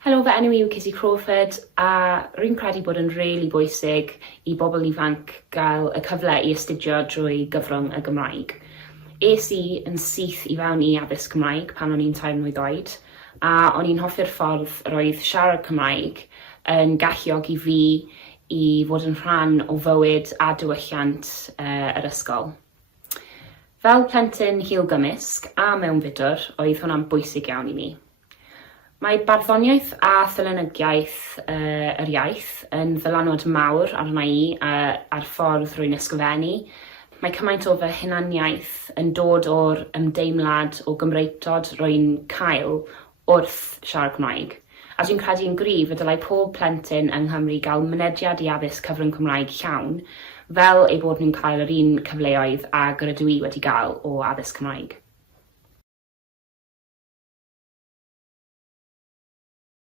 Helo, fy enw yw Kizzy Crawford a rwy'n credu bod yn really bwysig i bobl ifanc gael y cyfle i astudio drwy gyfrwng y Gymraeg. Es i yn syth i fewn i addysg Cymraeg pan o'n i'n 3 mlwydd oed a o'n i'n hoffi'r ffordd roedd siarad Cymraeg yn galluogi fi i fod yn rhan o fywyd a diwylliant yr ysgol. Fel plentyn hil-gymysg a mewnfudwr oedd hwnna'n bwysig iawn i mi. Mae barddoniaeth a thylanyddiaeth yr iaith yn ddylanwad mawr arna i ar ffordd rwy'n ysgrifennu. Mae cymaint o fy hunaniaeth yn dod o'r ymdeimlad o Gymreigdod rwy'n cael wrth siarad Cymraeg. A dwi'n credu'n gryf y dylai pob plentyn yng Nghymru gael mynediad i addysg cyfrwng Cymraeg llawn, fel ei bod nhw'n cael yr un cyfleoedd a rydw i wedi gael o addysg Cymraeg.